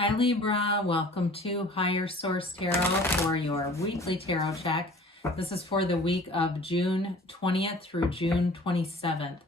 Hi Libra, welcome to Higher Source Tarot for your weekly tarot check. This is for the week of June 20th through June 27th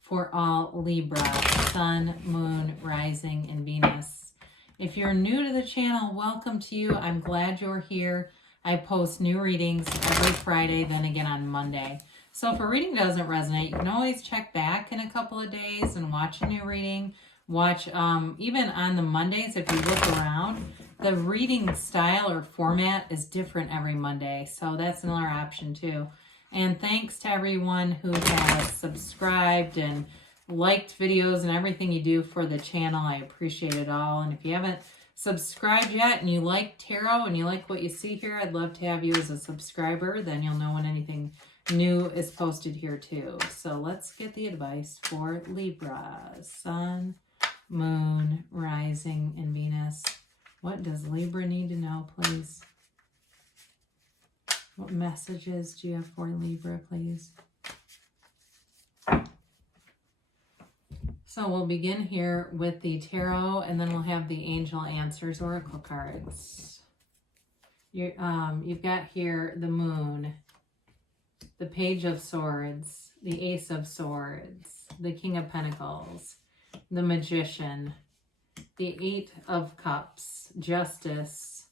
for all Libra, Sun, Moon, Rising, and Venus. If you're new to the channel, welcome to you. I'm glad you're here. I post new readings every Friday, then again on Monday. So if a reading doesn't resonate, you can always check back in a couple of days and watch a new reading. Watch, even on the Mondays, if you look around, the reading style or format is different every Monday. So that's another option too. And thanks to everyone who has subscribed and liked videos and everything you do for the channel. I appreciate it all. And if you haven't subscribed yet and you like tarot and you like what you see here, I'd love to have you as a subscriber. Then you'll know when anything new is posted here too. So let's get the advice for Libra, Sun, Moon, Rising, and Venus. What does Libra need to know, please? What messages do you have for Libra, please? So we'll begin here with the tarot, and then we'll have the Angel Answers Oracle cards. You've got here the Moon, the Page of Swords, the Ace of Swords, the King of Pentacles, the Magician, the Eight of Cups, Justice.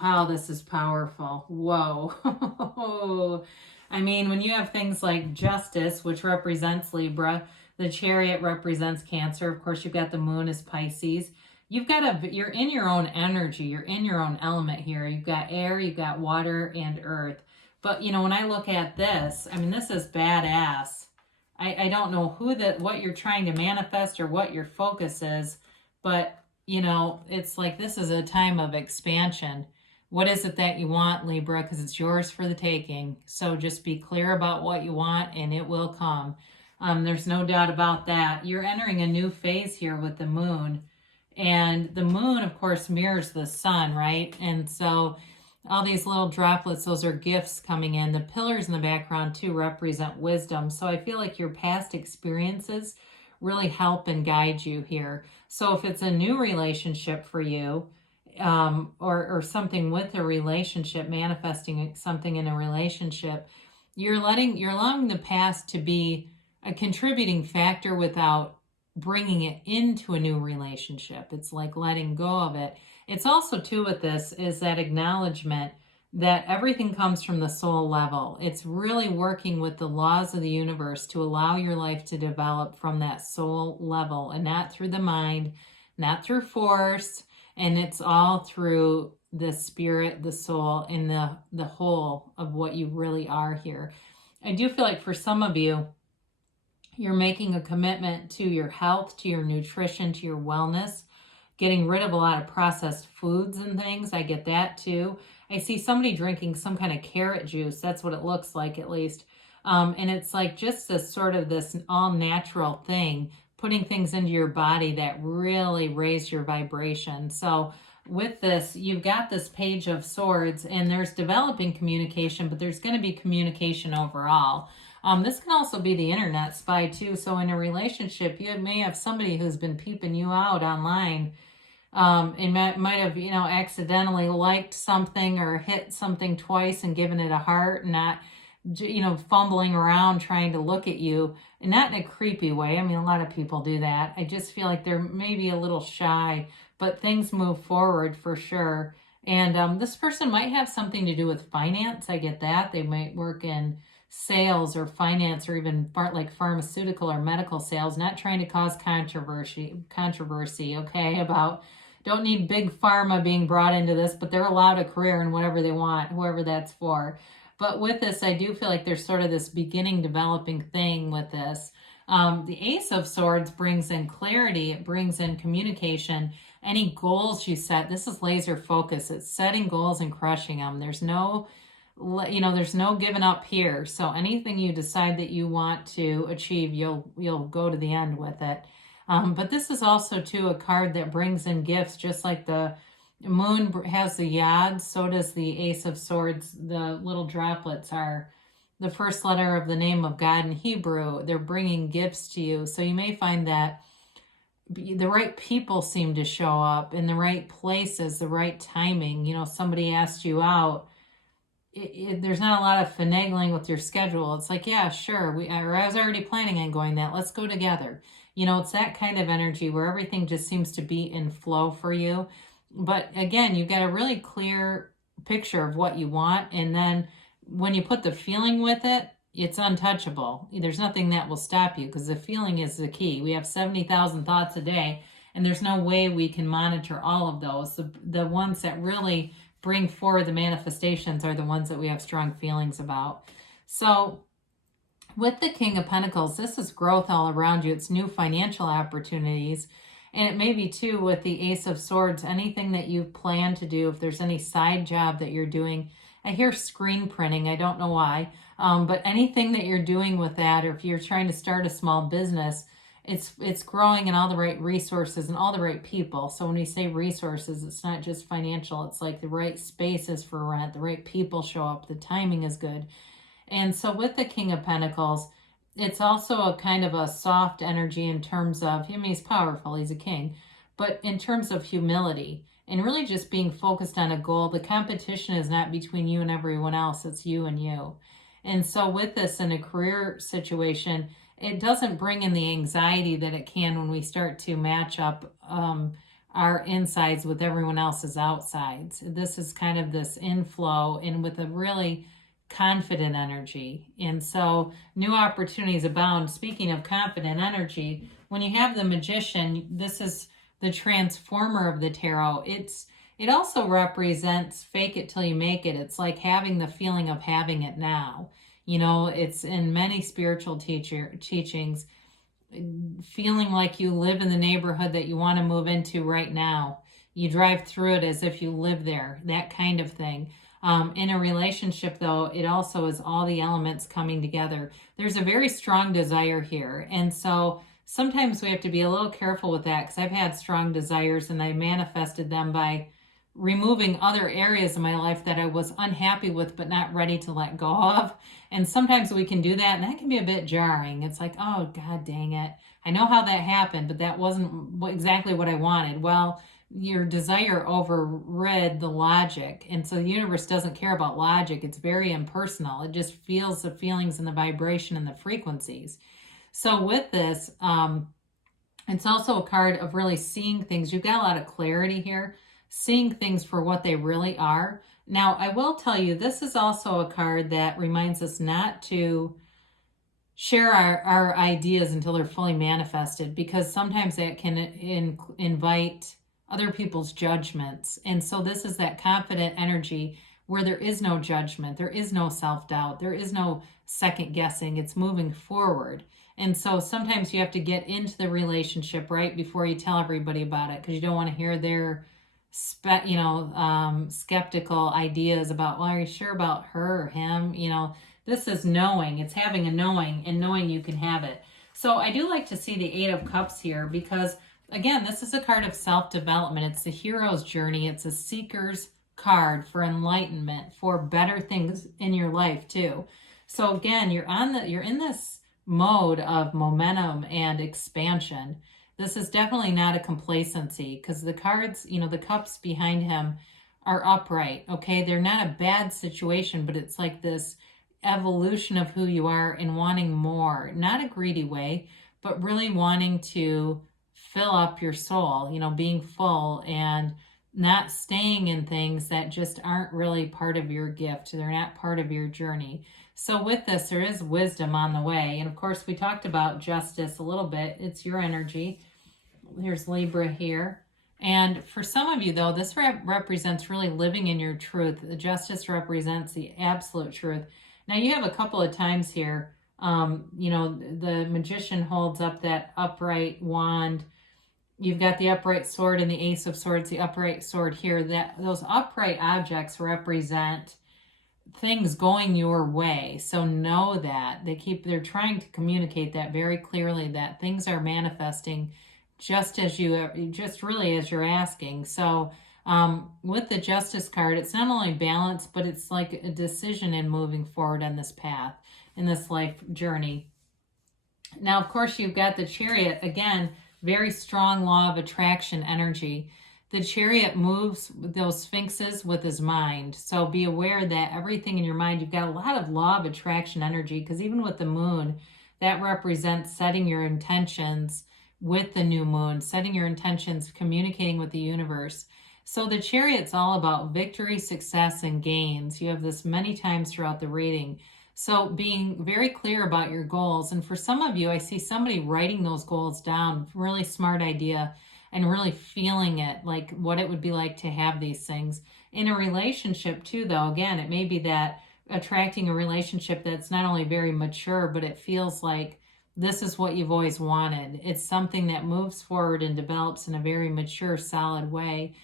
Wow, this is powerful. Whoa. I mean, when you have things like Justice, which represents Libra, the Chariot represents Cancer. Of course, you've got the Moon as Pisces. You're in your own energy. You're in your own element here. You've got air, you've got water, and earth. But, you know, when I look at this, I mean, this is badass. I don't know what you're trying to manifest or what your focus is, but, you know, it's like this is a time of expansion. What is it that you want, Libra? Because it's yours for the taking. So just be clear about what you want and it will come. There's no doubt about that. You're entering a new phase here with the Moon. And the Moon, of course, mirrors the Sun, right? And so all these little droplets, those are gifts coming in. The pillars in the background, too, represent wisdom. So I feel like your past experiences really help and guide you here. So if it's a new relationship for you, or something with a relationship, manifesting something in a relationship, you're allowing the past to be a contributing factor without bringing it into a new relationship. It's like letting go of it. It's also, too, with this is that acknowledgement that everything comes from the soul level. It's really working with the laws of the universe to allow your life to develop from that soul level and not through the mind, not through force, and it's all through the spirit, the soul, and the whole of what you really are here. I do feel like for some of you, you're making a commitment to your health, to your nutrition, to your wellness, getting rid of a lot of processed foods and things. I get that too. I see somebody drinking some kind of carrot juice. That's what it looks like, at least. And it's like just this sort of this all natural thing, putting things into your body that really raise your vibration. So with this, you've got this Page of Swords, and there's developing communication, but there's going to be communication overall. This can also be the internet spy too. So in a relationship, you may have somebody who's been peeping you out online, and might have, you know, accidentally liked something or hit something twice and given it a heart, and not, you know, fumbling around trying to look at you, and not in a creepy way. I mean, a lot of people do that. I just feel like they're maybe a little shy, but things move forward for sure. And this person might have something to do with finance. I get that. They might work in sales or finance, or even like pharmaceutical or medical sales, not trying to cause controversy, okay, about don't need big pharma being brought into this, but they're allowed a career in whatever they want, whoever that's for. But with this, I do feel like there's sort of this beginning developing thing with this. The Ace of Swords brings in clarity. It brings in communication. Any goals you set, this is laser focus. It's setting goals and crushing them. There's no giving up here. So anything you decide that you want to achieve, you'll go to the end with it. But this is also, too, a card that brings in gifts, just like the Moon has the Yod, so does the Ace of Swords. The little droplets are the first letter of the name of God in Hebrew. They're bringing gifts to you. So you may find that the right people seem to show up in the right places, the right timing. You know, somebody asked you out. There's not a lot of finagling with your schedule. It's like, yeah, sure. I was already planning on going that. Let's go together. You know, it's that kind of energy where everything just seems to be in flow for you. But again, you get a really clear picture of what you want. And then when you put the feeling with it, it's untouchable. There's nothing that will stop you because the feeling is the key. We have 70,000 thoughts a day, and there's no way we can monitor all of those. The ones that really bring forward the manifestations are the ones that we have strong feelings about. So with the King of Pentacles, this is growth all around you. It's new financial opportunities. And it may be too with the Ace of Swords, anything that you plan to do, if there's any side job that you're doing. I hear screen printing, I don't know why, but anything that you're doing with that, or if you're trying to start a small business, it's growing in all the right resources and all the right people. So when we say resources, it's not just financial. It's like the right spaces for rent, the right people show up, the timing is good. And so with the King of Pentacles, it's also a kind of a soft energy in terms of, I mean, he's powerful, he's a king, but in terms of humility and really just being focused on a goal. The competition is not between you and everyone else, it's you and you. And so with this in a career situation, it doesn't bring in the anxiety that it can when we start to match up our insides with everyone else's outsides. This is kind of this inflow and with a really confident energy. And so new opportunities abound. Speaking of confident energy, when you have the Magician, this is the transformer of the tarot. It also represents fake it till you make it. It's like having the feeling of having it now. You know, it's in many spiritual teachings, feeling like you live in the neighborhood that you want to move into right now. You drive through it as if you live there, that kind of thing. In a relationship, though, it also is all the elements coming together. There's a very strong desire here. And so sometimes we have to be a little careful with that, because I've had strong desires and I manifested them by removing other areas of my life that I was unhappy with but not ready to let go of. And sometimes we can do that, and that can be a bit jarring. It's like, oh, God dang it. I know how that happened, but that wasn't exactly what I wanted. Well, your desire overrid the logic. And so the universe doesn't care about logic. It's very impersonal. It just feels the feelings and the vibration and the frequencies. So with this, it's also a card of really seeing things. You've got a lot of clarity here, seeing things for what they really are. Now, I will tell you, this is also a card that reminds us not to share our ideas until they're fully manifested, because sometimes that can invite other people's judgments. And so this is that confident energy where there is no judgment, there is no self-doubt, there is no second guessing. It's moving forward. And so sometimes you have to get into the relationship right before you tell everybody about it, because you don't want to hear their skeptical ideas about, well, are you sure about her or him? You know, this is knowing. It's having a knowing, and knowing you can have it. So I do like to see the Eight of Cups here, because again, this is a card of self-development. It's the hero's journey. It's a seeker's card for enlightenment, for better things in your life too. So again, you're in this mode of momentum and expansion. This is definitely not a complacency, because the cards, the cups behind him are upright, okay? They're not a bad situation, but it's like this evolution of who you are and wanting more. Not a greedy way, but really wanting to fill up your soul, being full and not staying in things that just aren't really part of your gift. They're not part of your journey. So with this, there is wisdom on the way. And of course, we talked about justice a little bit. It's your energy. There's Libra here. And for some of you, though, this represents really living in your truth. The justice represents the absolute truth. Now, you have a couple of times here, the Magician holds up that upright wand. You've got the upright sword and the Ace of Swords, the upright sword here. Those upright objects represent things going your way. So know that. They're trying to communicate that very clearly, that things are manifesting just really as you're asking. So with the Justice card, it's not only balance, but it's like a decision in moving forward on this path, in this life journey. Now, of course, you've got the Chariot. Again, very strong law of attraction energy. The Chariot moves those sphinxes with his mind. So be aware that everything in your mind, you've got a lot of law of attraction energy, because even with the moon, that represents setting your intentions with the new moon, setting your intentions, communicating with the universe. So the Chariot's all about victory, success, and gains. You have this many times throughout the reading. So being very clear about your goals. And for some of you, I see somebody writing those goals down. Really smart idea. And really feeling it, like what it would be like to have these things. In a relationship too, though, again, it may be that attracting a relationship that's not only very mature, but it feels like this is what you've always wanted. It's something that moves forward and develops in a very mature, solid way.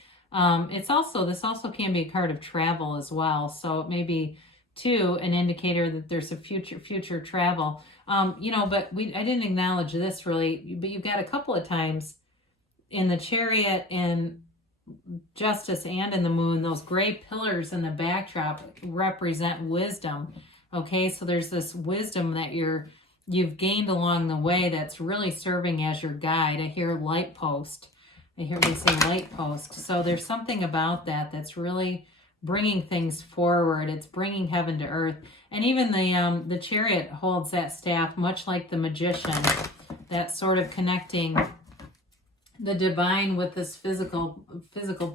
This also can be a card of travel as well. So it may be too an indicator that there's a future travel. But I didn't acknowledge this really, but you've got a couple of times in the Chariot and Justice and in the Moon, those gray pillars in the backdrop represent wisdom. Okay, so there's this wisdom that you've gained along the way that's really serving as your guide. I hear light post. I hear they say light post. So there's something about that that's really bringing things forward. It's bringing heaven to earth. And even the Chariot holds that staff, much like the Magician, that sort of connecting the divine with this physical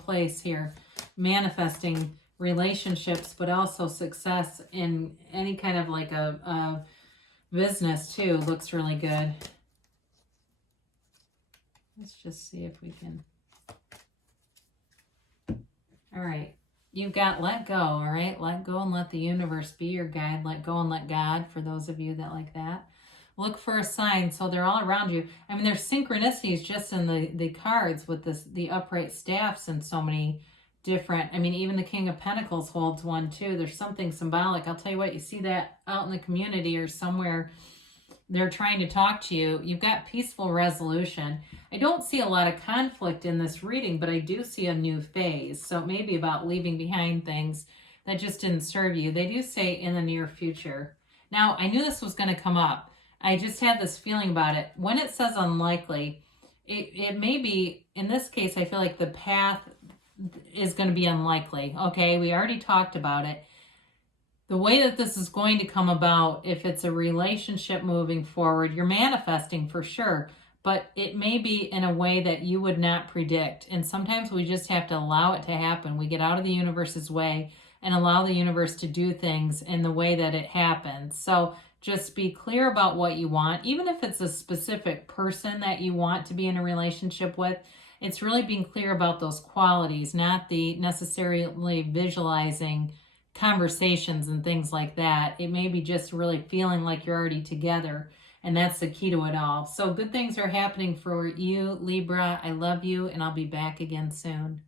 place here, manifesting relationships, but also success in any kind of like a business too. Looks really good. Let's just see if we can. All right. You've got let go, all right? Let go and let the universe be your guide. Let go and let God, for those of you that like that. Look for a sign. So they're all around you. I mean, there's synchronicities just in the cards with the upright staffs and so many different. I mean, even the King of Pentacles holds one too. There's something symbolic. I'll tell you what, you see that out in the community or somewhere they're trying to talk to you. You've got peaceful resolution. I don't see a lot of conflict in this reading, but I do see a new phase. So it may be about leaving behind things that just didn't serve you. They do say in the near future. Now, I knew this was going to come up. I just had this feeling about it. When it says unlikely, it may be, in this case, I feel like the path is going to be unlikely. Okay, we already talked about it. The way that this is going to come about, if it's a relationship moving forward, you're manifesting for sure, but it may be in a way that you would not predict. And sometimes we just have to allow it to happen. We get out of the universe's way and allow the universe to do things in the way that it happens. So just be clear about what you want. Even if it's a specific person that you want to be in a relationship with, it's really being clear about those qualities, not the necessarily visualizing conversations and things like that. It may be just really feeling like you're already together, and that's the key to it all. So good things are happening for you, Libra. I love you, and I'll be back again soon.